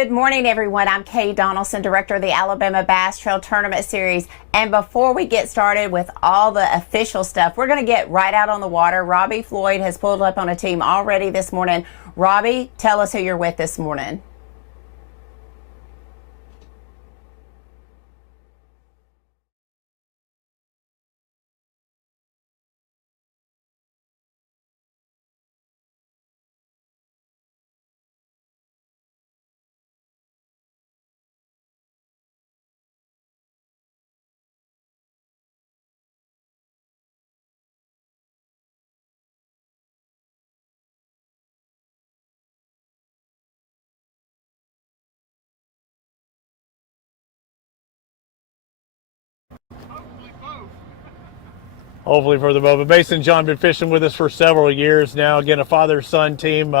Good morning, everyone. I'm Kay Donaldson, director of the Alabama Bass Trail Tournament Series. And before we get started with all the official stuff, we're going to get right out on the water. Robbie Floyd has pulled up on a team already this morning. Robbie, tell us who you're with this morning. Hopefully for the boat. But Mason and John have been fishing with us for several years now. Again, a father-son team.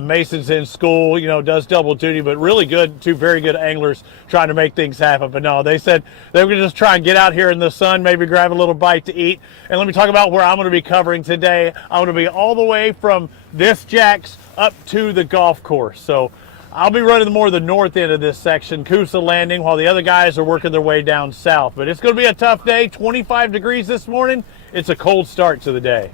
Mason's in school, does double duty, but really good, two very good anglers trying to make things happen. But no, they said they were going to just try and get out here in the sun, maybe grab a little bite to eat. And let me talk about where I'm going to be covering today. I'm going to be all the way from this Jack's up to the golf course. So I'll be running more of the north end of this section, Coosa Landing, while the other guys are working their way down south. But it's going to be a tough day, 25 degrees this morning. It's a cold start to the day.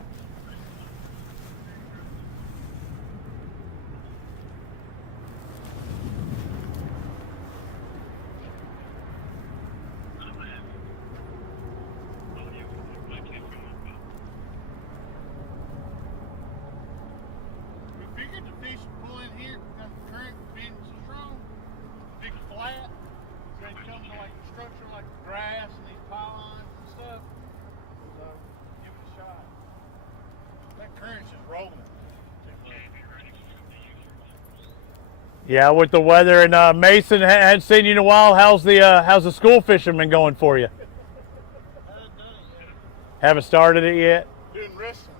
Yeah, with the weather, and Mason hadn't seen you in a while. How's the school fisherman going for you? Haven't started it yet? Doing wrestling.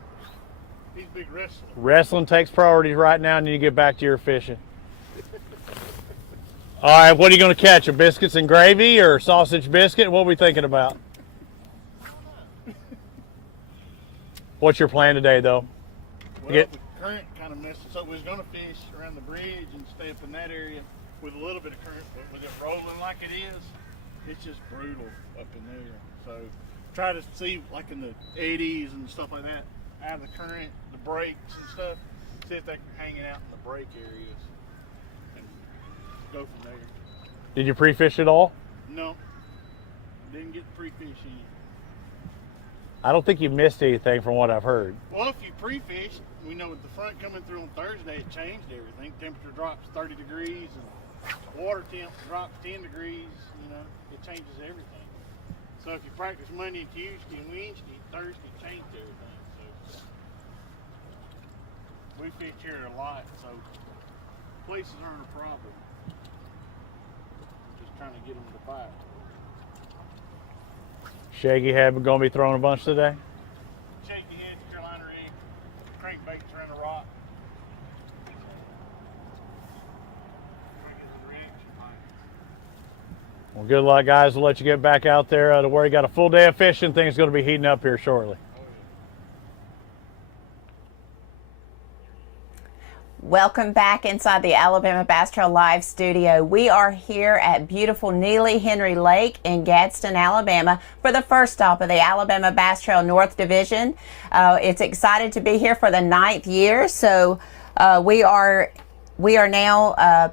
He's big wrestling. Wrestling takes priorities right now, and then you get back to your fishing. All right, what are you going to catch? A biscuits and gravy or sausage biscuit? What are we thinking about? What's your plan today, though? Well, the current kind of messed us up. We was going to fish around the bridge and stay up in that area with a little bit of current, but with it rolling like it is, it's just brutal up in there. So try to see like in the eddies and stuff like that, out of the current, the breaks and stuff, see if they're hanging out in the break areas and go from there. Did you pre-fish at all? No, didn't get the pre-fish in. I don't think you missed anything from what I've heard. Well, if you pre-fish, we know with the front coming through on Thursday, it changed everything. Temperature drops 30 degrees and water temp drops 10 degrees, it changes everything. So if you practice Monday and Tuesday and Wednesday, Thursday changed everything. So we fish here a lot, so places aren't a problem. We're just trying to get them to bite. Shaggy Head going to be throwing a bunch today? Shaky head, Carolina rig, crankbaits around the rock. Well, good luck, guys. We'll let you get back out there to where you got a full day of fishing. Things going to be heating up here shortly. Welcome back inside the Alabama Bass Trail Live studio. We are here at beautiful Neely Henry Lake in Gasden, Alabama for the first stop of the Alabama Bass Trail North Division. It's excited to be here for the 9th year. So we are now,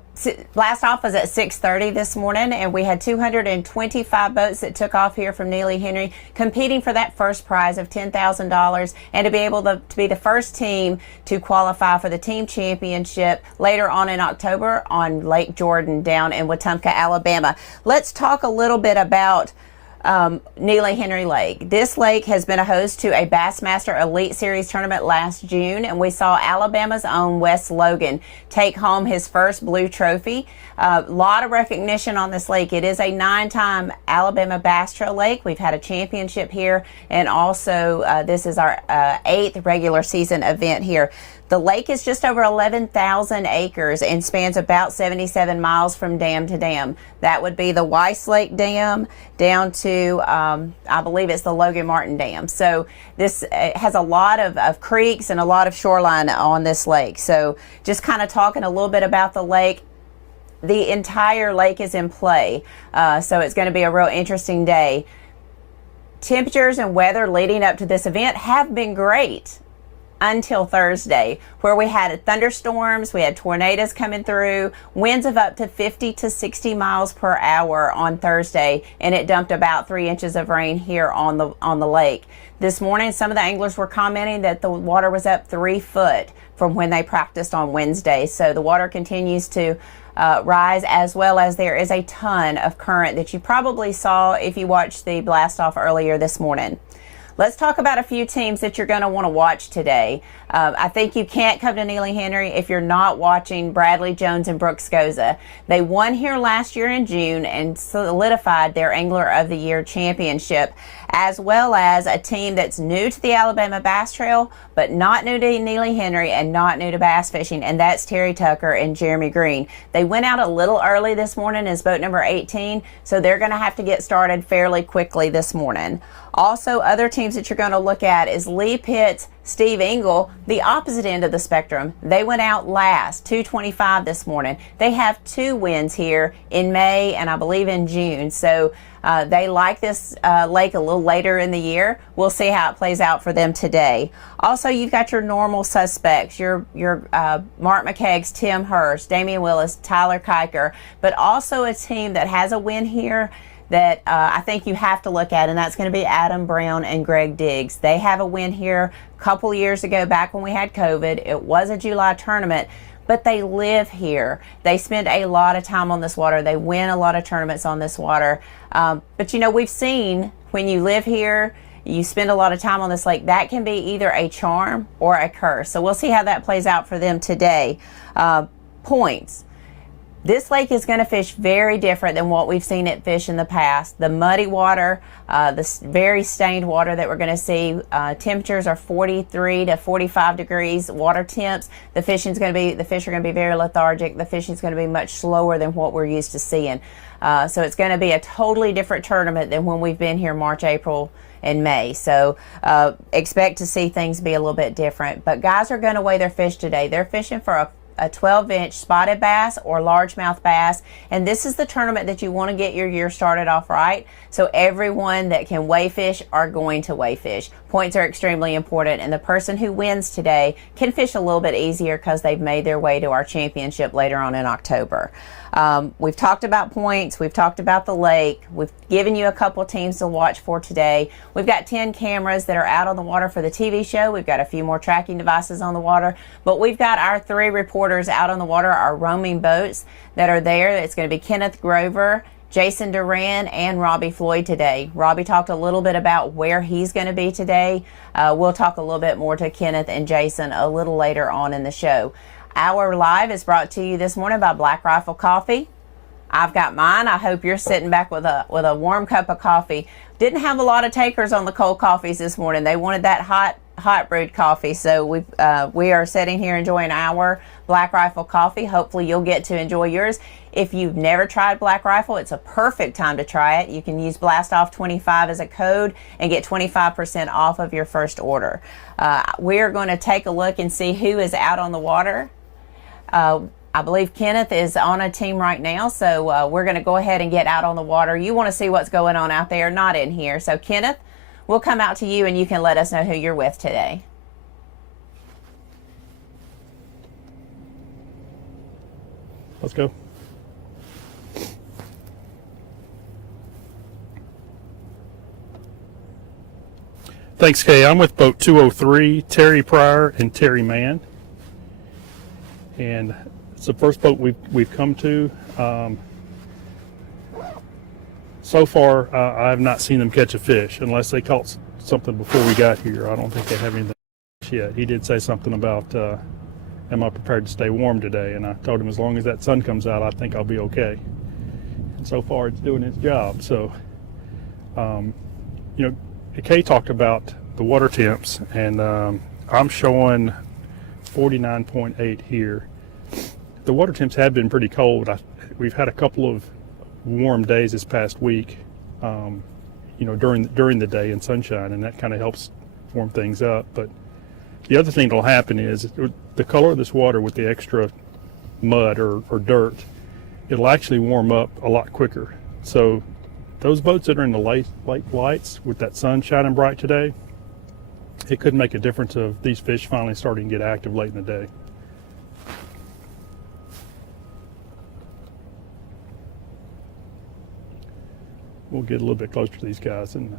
blast off was at 6:30 this morning, and we had 225 boats that took off here from Neely Henry competing for that first prize of $10,000 and to be able to be the first team to qualify for the team championship later on in October on Lake Jordan down in Wetumpka, Alabama. Let's talk a little bit about Neely Henry Lake. This lake has been a host to a Bassmaster Elite Series tournament last June, and we saw Alabama's own Wes Logan take home his first blue trophy. A lot of recognition on this lake. It is a 9-time Alabama Bass Trail Lake. We've had a championship here, and also this is our 8th regular season event here. The lake is just over 11,000 acres and spans about 77 miles from dam to dam. That would be the Weiss Lake Dam down to, I believe it's the Logan Martin Dam. So this has a lot of creeks and a lot of shoreline on this lake. So just kind of talking a little bit about the lake. the entire lake is in play. So it's going to be a real interesting day. Temperatures and weather leading up to this event have been great until Thursday, where we had thunderstorms, we had tornadoes coming through, winds of up to 50 to 60 miles per hour on Thursday, and it dumped about 3 inches of rain here on the lake. This morning, some of the anglers were commenting that the water was up 3 foot from when they practiced on Wednesday. So the water continues to rise, as well as there is a ton of current that you probably saw if you watched the blast off earlier this morning. Let's talk about a few teams that you're going to want to watch today. I think you can't come to Neely Henry if you're not watching Bradley Jones and Brooks Goza. They won here last year in June and solidified their Angler of the Year championship, as well as a team that's new to the Alabama Bass Trail, but not new to Neely Henry and not new to bass fishing, and that's Terry Tucker and Jeremy Green. They went out a little early this morning as boat number 18, so they're going to have to get started fairly quickly this morning. Also, other teams that you're going to look at is Lee Pitts, Steve Engel, the opposite end of the spectrum. They went out last, 225 this morning. They have 2 wins here in May and I believe in June. So they like this lake a little later in the year. We'll see how it plays out for them today. Also, you've got your normal suspects, your Mark McKeggs, Tim Hurst, Damian Willis, Tyler Kiker, but also a team that has a win here that I think you have to look at, and that's going to be Adam Brown and Greg Diggs. They have a win here a couple years ago, back when we had COVID. It was a July tournament, but they live here. They spend a lot of time on this water. They win a lot of tournaments on this water. But you know, we've seen when you live here, you spend a lot of time on this lake, that can be either a charm or a curse. So we'll see how that plays out for them today. Points. This lake is going to fish very different than what we've seen it fish in the past. The muddy water, the very stained water that we're going to see. Temperatures are 43 to 45 degrees. Water temps. The fish are going to be very lethargic. The fishing is going to be much slower than what we're used to seeing. So it's going to be a totally different tournament than when we've been here March, April, and May. So expect to see things be a little bit different. But guys are going to weigh their fish today. They're fishing for a 12-inch spotted bass or largemouth bass, and this is the tournament that you want to get your year started off right. So everyone that can weigh fish are going to weigh fish. Points are extremely important, and the person who wins today can fish a little bit easier because they've made their way to our championship later on in October. We've talked about points. We've talked about the lake. We've given you a couple teams to watch for today. We've got 10 cameras that are out on the water for the TV show. We've got a few more tracking devices on the water, but we've got our 3 reporters out on the water, our roaming boats that are there. It's going to be Kenneth Grover, Jason Duran, and Robbie Floyd today. Robbie talked a little bit about where he's going to be today. We'll talk a little bit more to Kenneth and Jason a little later on in the show. Our live is brought to you this morning by Black Rifle Coffee. I've got mine. I hope you're sitting back with a warm cup of coffee. Didn't have a lot of takers on the cold coffees this morning. They wanted that hot brewed coffee. So we are sitting here enjoying our Black Rifle coffee. Hopefully you'll get to enjoy yours. If you've never tried Black Rifle, it's a perfect time to try it. You can use BLASTOFF25 as a code and get 25% off of your first order. We're going to take a look and see who is out on the water. I believe Kenneth is on a team right now, so we're going to go ahead and get out on the water. You want to see what's going on out there, not in here. So Kenneth, we'll come out to you and you can let us know who you're with today. Let's go. Thanks, Kay. I'm with boat 203, Terry Pryor and Terry Mann. And it's the first boat we've come to. So far, I have not seen them catch a fish unless they caught something before we got here. I don't think they have anything yet. He did say something about, am I prepared to stay warm today? And I told him as long as that sun comes out, I think I'll be okay. And so far, it's doing its job. So, you know, Kay talked about the water temps, and I'm showing 49.8 here. The water temps have been pretty cold. We've had a couple of warm days this past week, you know, during the day in sunshine, and that kind of helps warm things up. But the other thing that'll happen is the color of this water with the extra mud or dirt it'll actually warm up a lot quicker. So those boats that are in the late lights with that sun shining bright today, it could make a difference of these fish finally starting to get active late in the day. We'll get a little bit closer to these guys and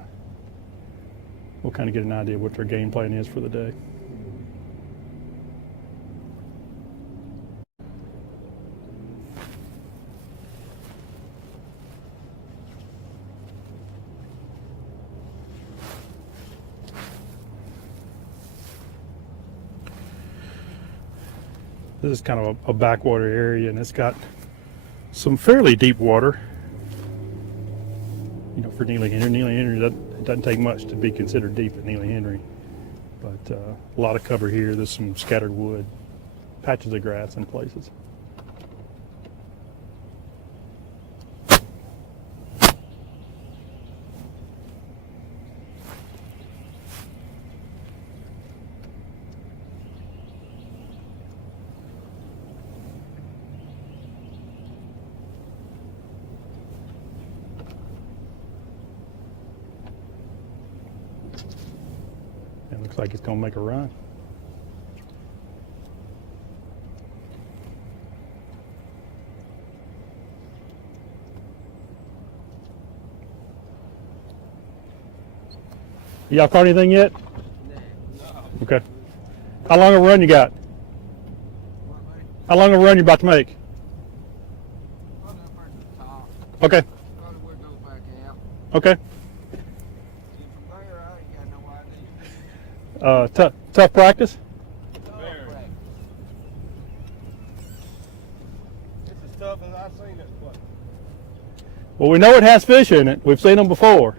we'll kind of get an idea what their game plan is for the day. This is kind of a backwater area, and it's got some fairly deep water. You know, for Neely Henry. Neely Henry, it doesn't take much to be considered deep at Neely Henry. But a lot of cover here. There's some scattered wood, patches of grass in places. It looks like it's going to make a run. Y'all caught anything yet? No. Okay. How long a run you got? How long a run you about to make? Okay. Okay. Tough practice? It's as tough as I've seen it play. Well, we know it has fish in it. We've seen them before.